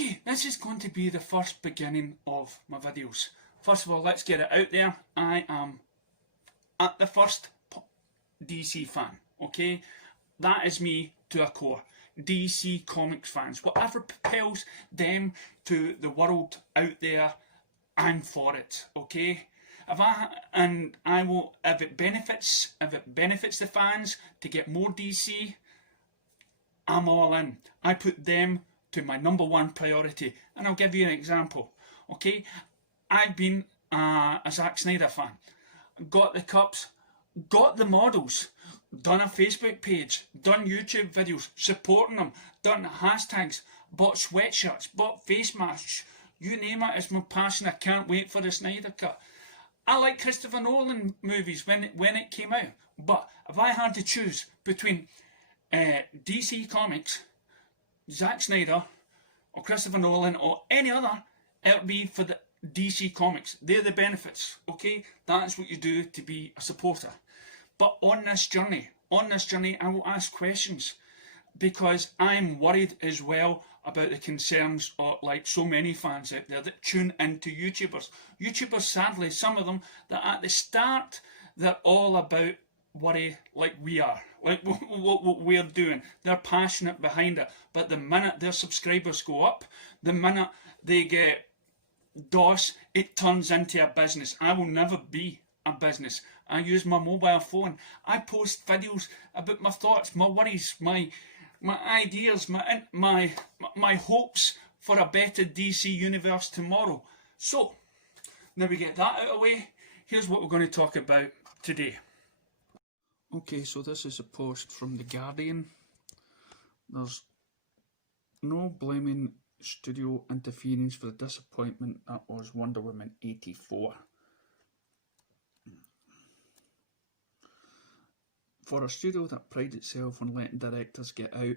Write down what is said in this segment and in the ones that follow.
Okay, this is going to be the first beginning of my videos. First of all, let's get it out there. I am at the first DC fan, okay? That is me to a core. DC Comics fans. Whatever propels them to the world out there, I'm for it, okay? If it benefits the fans to get more DC, I'm all in. I put them to my number one priority, and I'll give you an example. Okay, I've been a Zack Snyder fan, got the cups, got the models, done a Facebook page, done YouTube videos supporting them, done hashtags, bought sweatshirts, bought face masks, you name it. It's my passion. I can't wait for the Snyder Cut. I like Christopher Nolan movies when it came out, but if I had to choose between DC Comics, Zack Snyder, or Christopher Nolan, or any other, it would be for the DC Comics. They're the benefits, okay? That's what you do to be a supporter. But on this journey, I will ask questions, because I'm worried as well about the concerns of, like so many fans out there that tune into YouTubers. YouTubers, sadly, some of them, that at the start, they're all about worry like we are, like what we're doing. They're passionate behind it, but the minute their subscribers go up, the minute they get DOS, it turns into a business. I will never be a business. I use my mobile phone. I post videos about my thoughts, my worries, my ideas, my hopes for a better DC universe tomorrow. So now we get that out of the way, here's what we're going to talk about today. Okay, so this is a post from The Guardian. There's no blaming studio interference for the disappointment that was Wonder Woman 84. For a studio that prides itself on letting directors get out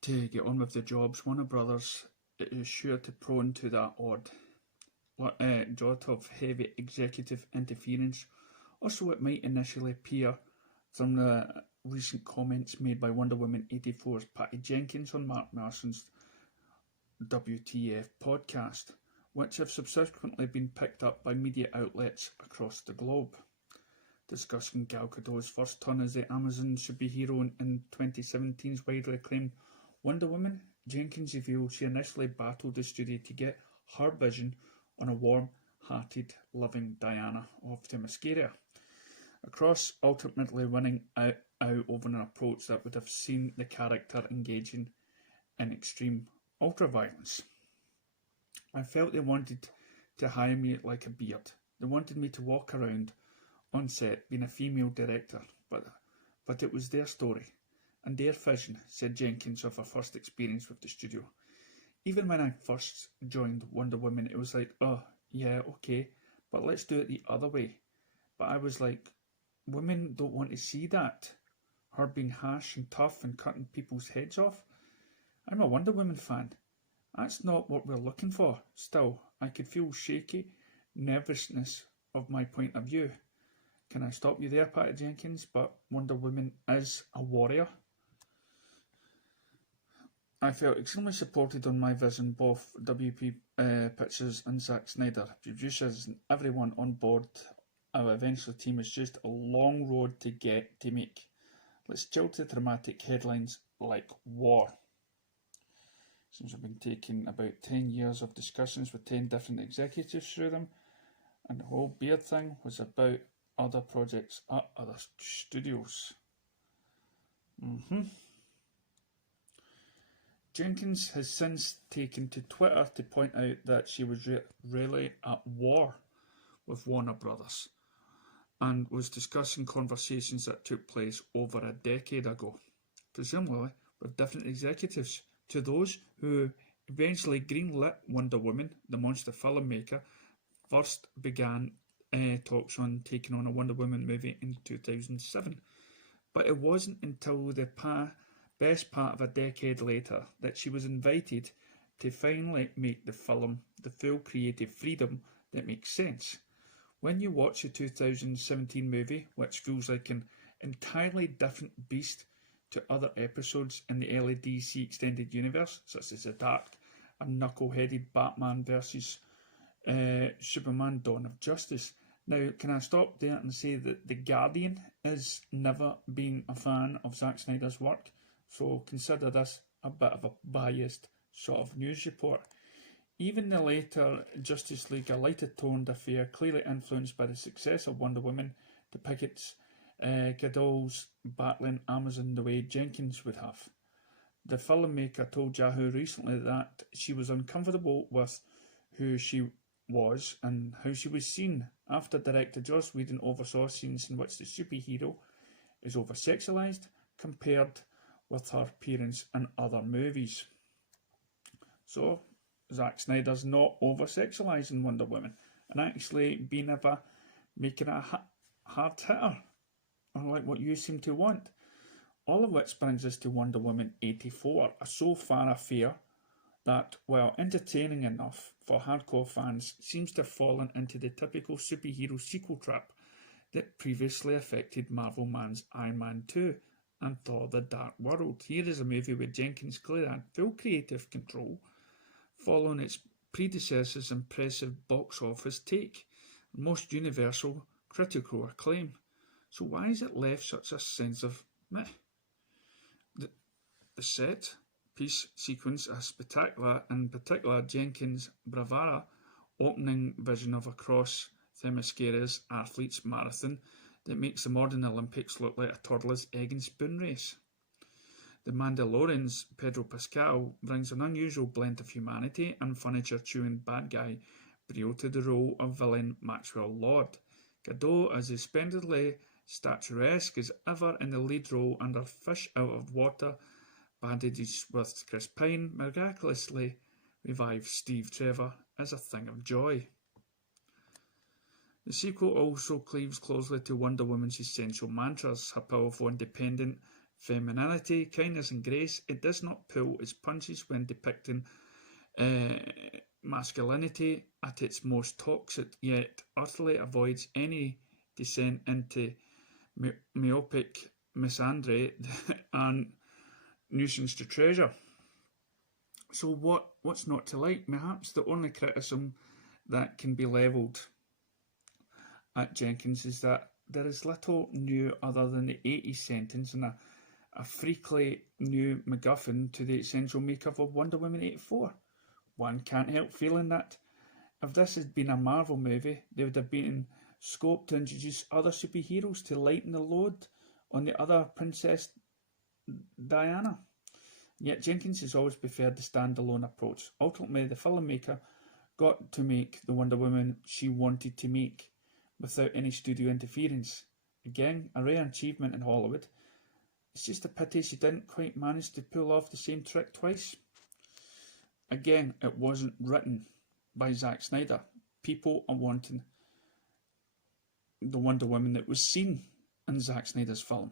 to get on with the jobs, Warner Brothers is sure to prone to that odd jot of heavy executive interference, or so it might initially appear from the recent comments made by Wonder Woman 84's Patty Jenkins on Mark Marson's WTF podcast, which have subsequently been picked up by media outlets across the globe. Discussing Gal Gadot's first turn as the Amazon superhero in 2017's widely acclaimed Wonder Woman, Jenkins revealed she initially battled the studio to get her vision on a warm-hearted, loving Diana of Themyscira across, ultimately winning out over an approach that would have seen the character engaging in extreme ultra-violence. I felt they wanted to hire me like a beard. They wanted me to walk around on set being a female director, but it was their story and their vision, said Jenkins of her first experience with the studio. Even when I first joined Wonder Woman, it was like, oh, yeah, okay, but let's do it the other way. But I was like, women don't want to see that. Her being harsh and tough and cutting people's heads off. I'm a Wonder Woman fan. That's not what we're looking for. Still, I could feel shaky nervousness of my point of view. Can I stop you there, Patty Jenkins? But Wonder Woman is a warrior. I felt extremely supported on my vision, both WP Pictures and Zack Snyder, producers and everyone on board. Our eventual team is just a long road to get to make. Let's chill to dramatic headlines like war. Seems we've been taking about 10 years of discussions with 10 different executives through them, and the whole beard thing was about other projects at other studios. Jenkins has since taken to Twitter to point out that she was really at war with Warner Brothers and was discussing conversations that took place over a decade ago, presumably with different executives, to those who eventually greenlit Wonder Woman. The monster filmmaker first began talks on taking on a Wonder Woman movie in 2007, but it wasn't until the best part of a decade later that she was invited to finally make the film the full creative freedom that makes sense. When you watch the 2017 movie, which feels like an entirely different beast to other episodes in the early DC extended universe, such as the Dark a knuckle-headed Batman versus Superman Dawn of Justice. Now, can I stop there and say that The Guardian has never been a fan of Zack Snyder's work, so consider this a bit of a biased sort of news report. Even the later Justice League, a lighter-toned affair clearly influenced by the success of Wonder Woman, depicts Gadol's battling Amazon the way Jenkins would have. The filmmaker told Yahoo recently that she was uncomfortable with who she was and how she was seen after director Joss Whedon oversaw scenes in which the superhero is over-sexualized compared with her appearance in other movies. So, Zack Snyder's not over-sexualizing Wonder Woman and actually being making a hard hitter, unlike what you seem to want. All of which brings us to Wonder Woman 84, a so far affair that, while entertaining enough for hardcore fans, seems to have fallen into the typical superhero sequel trap that previously affected Marvel Man's Iron Man 2 and Thor the Dark World. Here is a movie where Jenkins clearly had full creative control, following its predecessor's impressive box office take, and most universal critical acclaim. So why is it left such a sense of meh? The set piece sequence is spectacular, in particular Jenkins' bravura opening vision of a cross Themyscira's athletes marathon that makes the modern Olympics look like a toddler's egg and spoon race. The Mandalorian's Pedro Pascal brings an unusual blend of humanity and furniture-chewing bad guy brio to the role of villain Maxwell Lord. Gadot is as splendidly statuesque as ever in the lead role, and her fish out of water bandages with Chris Pine miraculously revives Steve Trevor as a thing of joy. The sequel also cleaves closely to Wonder Woman's essential mantras, her powerful independent femininity, kindness and grace. It does not pull its punches when depicting masculinity at its most toxic, yet utterly avoids any descent into myopic misandry and nuisance to treasure. So what's not to like? Perhaps the only criticism that can be levelled at Jenkins is that there is little new other than the 80s sentence and a freakily new MacGuffin to the essential makeup of Wonder Woman 84. One can't help feeling that if this had been a Marvel movie, there would have been scope to introduce other superheroes to lighten the load on the other Princess Diana. Yet Jenkins has always preferred the standalone approach. Ultimately, the filmmaker got to make the Wonder Woman she wanted to make without any studio interference. Again, a rare achievement in Hollywood. It's just a pity she didn't quite manage to pull off the same trick twice. Again, it wasn't written by Zack Snyder. People are wanting the Wonder Woman that was seen in Zack Snyder's film.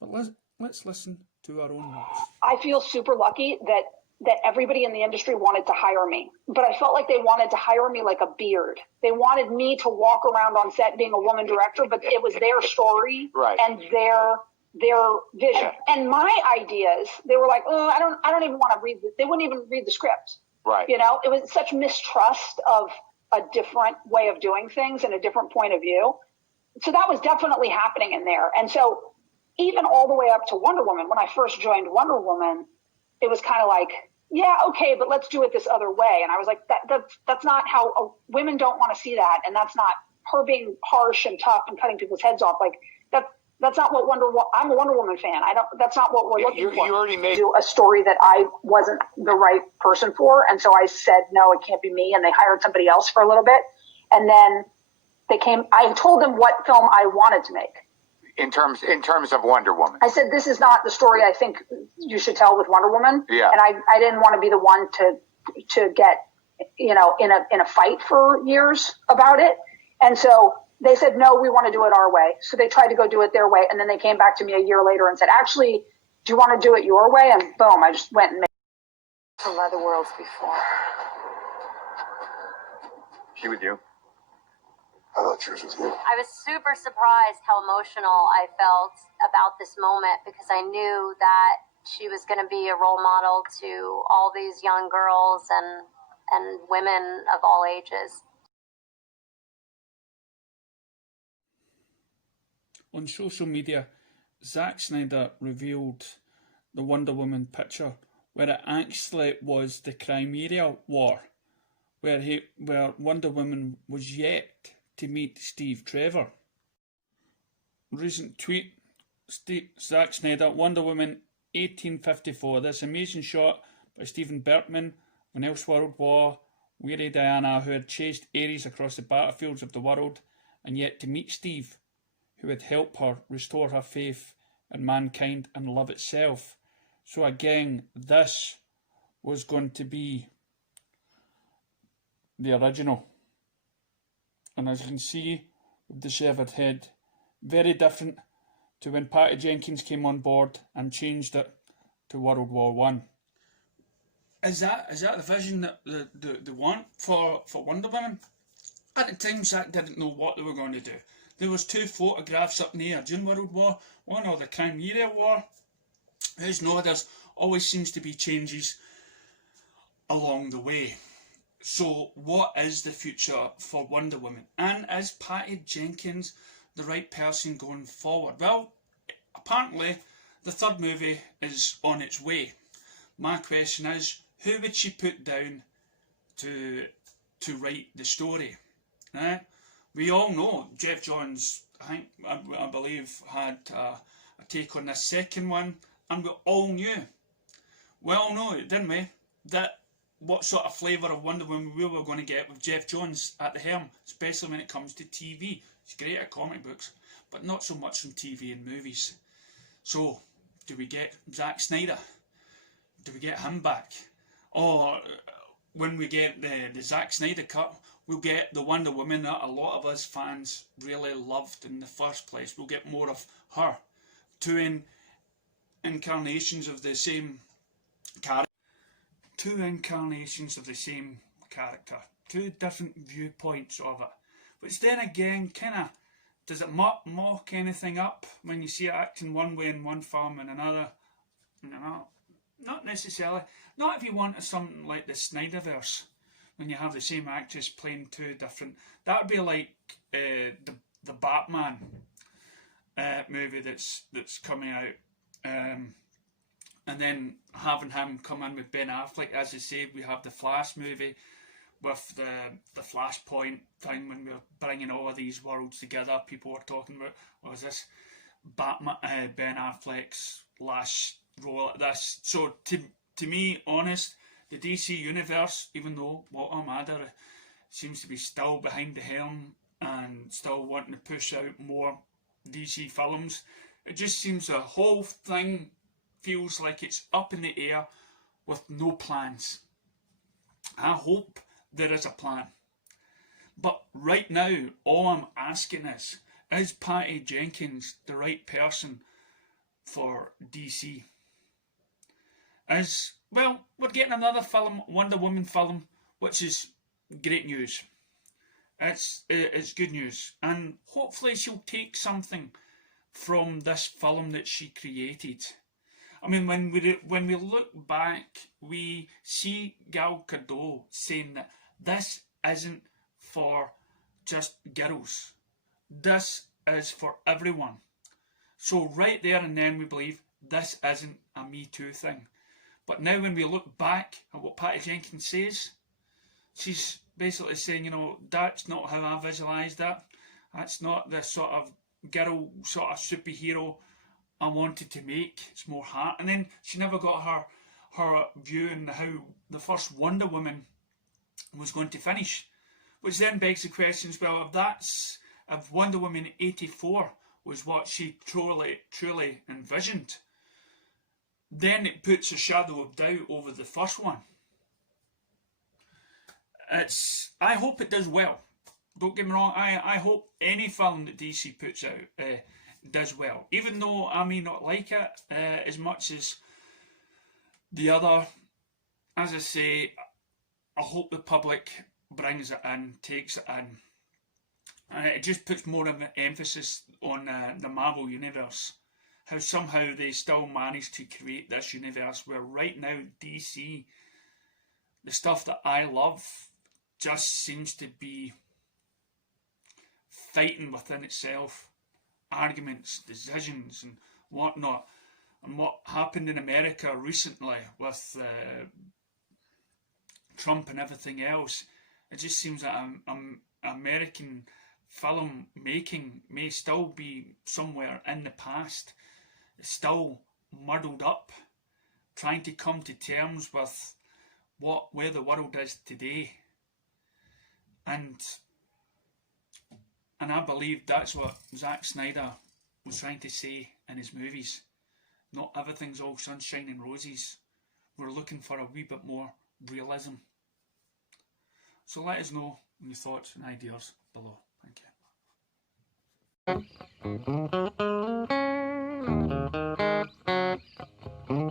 But let's listen to our own notes. I feel super lucky that everybody in the industry wanted to hire me, but I felt like they wanted to hire me like a beard. They wanted me to walk around on set being a woman director, but it was their story right. and their vision. And my ideas, they were like, oh, I don't even want to read this. They wouldn't even read the script. Right. You know, it was such mistrust of a different way of doing things and a different point of view. So that was definitely happening in there. And so even all the way up to Wonder Woman, when I first joined Wonder Woman, it was kind of like, yeah, okay, but let's do it this other way. And I was like, that's not how women don't want to see that. And that's not her being harsh and tough and cutting people's heads off. Like that's not what I'm a Wonder Woman fan. That's not what we're looking for. You already made a story that I wasn't the right person for. And so I said, no, it can't be me. And they hired somebody else for a little bit. And then I told them what film I wanted to make. In terms of Wonder Woman. I said, this is not the story I think you should tell with Wonder Woman. Yeah. And I didn't want to be the one to get, in a fight for years about it. And so they said, no, we want to do it our way. So they tried to go do it their way. And then they came back to me a year later and said, actually, do you want to do it your way? And boom, I just went and made from other worlds before. She with you? I thought yours was you. I was super surprised how emotional I felt about this moment because I knew that she was going to be a role model to all these young girls and women of all ages. On social media, Zack Snyder revealed the Wonder Woman picture where it actually was the Crimea War, where Wonder Woman was yet to meet Steve Trevor. Recent tweet, Zack Snyder, Wonder Woman 1854. This amazing shot by Stephen Berkman of an Elseworld War, weary Diana who had chased Ares across the battlefields of the world and yet to meet Steve, who would help her restore her faith in mankind and love itself. So again, this was going to be the original. And as you can see, with the severed head, very different to when Patty Jenkins came on board and changed it to World War One. Is that the vision that they want for Wonder Woman? At the time, Zack didn't know what they were going to do. There was 2 photographs up in the air during World War One or the Crimea War. Who's know, there's always seems to be changes along the way. So what is the future for Wonder Woman? And is Patty Jenkins the right person going forward? Well, apparently the 3rd movie is on its way. My question is, who would she put down to write the story? We all know Jeff Johns, I believe, had a take on this 2nd one, and we all knew, didn't we, that what sort of flavour of Wonder Woman we were going to get with Jeff Johns at the helm, especially when it comes to TV. He's great at comic books, but not so much from TV and movies. So, do we get Zack Snyder? Do we get him back? Or when we get the Zack Snyder cut, we'll get the Wonder Woman that a lot of us fans really loved in the first place. We'll get more of her. 2 incarnations of the same character. 2 incarnations of the same character. 2 different viewpoints of it. Which then again, does it mock anything up when you see it acting one way in one film and another? No, not necessarily. Not if you want something like the Snyderverse, when you have the same actress playing 2 different. That would be like the Batman movie that's coming out, and then having him come in with Ben Affleck. As I say, we have the Flash movie with the Flashpoint thing when we're bringing all of these worlds together. People were talking about, was this Batman, Ben Affleck's last role at this? So to me, honest, the DC universe, even though Walter Madder seems to be still behind the helm and still wanting to push out more DC films, it just seems the whole thing feels like it's up in the air with no plans. I hope there is a plan. But right now, all I'm asking is Patty Jenkins the right person for DC? Well, we're getting another film, Wonder Woman film, which is great news. It's good news. And hopefully she'll take something from this film that she created. I mean, when we look back, we see Gal Gadot saying that this isn't for just girls. This is for everyone. So right there and then we believe this isn't a Me Too thing. But now when we look back at what Patty Jenkins says, she's basically saying, that's not how I visualised that. That's not the sort of girl sort of superhero I wanted to make. It's more heart. And then she never got her view on how the first Wonder Woman was going to finish. Which then begs the questions, well, if Wonder Woman 84 was what she truly envisioned, then it puts a shadow of doubt over the first one. I hope it does well. Don't get me wrong, I hope any film that DC puts out does well. Even though I may not like it as much as the other, as I say, I hope the public brings it in, takes it in. And it just puts more of an emphasis on the Marvel Universe. how somehow they still managed to create this universe where right now DC, the stuff that I love, just seems to be fighting within itself, arguments, decisions and whatnot. And what happened in America recently with Trump and everything else, it just seems that American film making may still be somewhere in the past. It's still muddled up, trying to come to terms with where the world is today. And I believe that's what Zack Snyder was trying to say in his movies. Not everything's all sunshine and roses. We're looking for a wee bit more realism. So let us know your thoughts and ideas below. Thank you.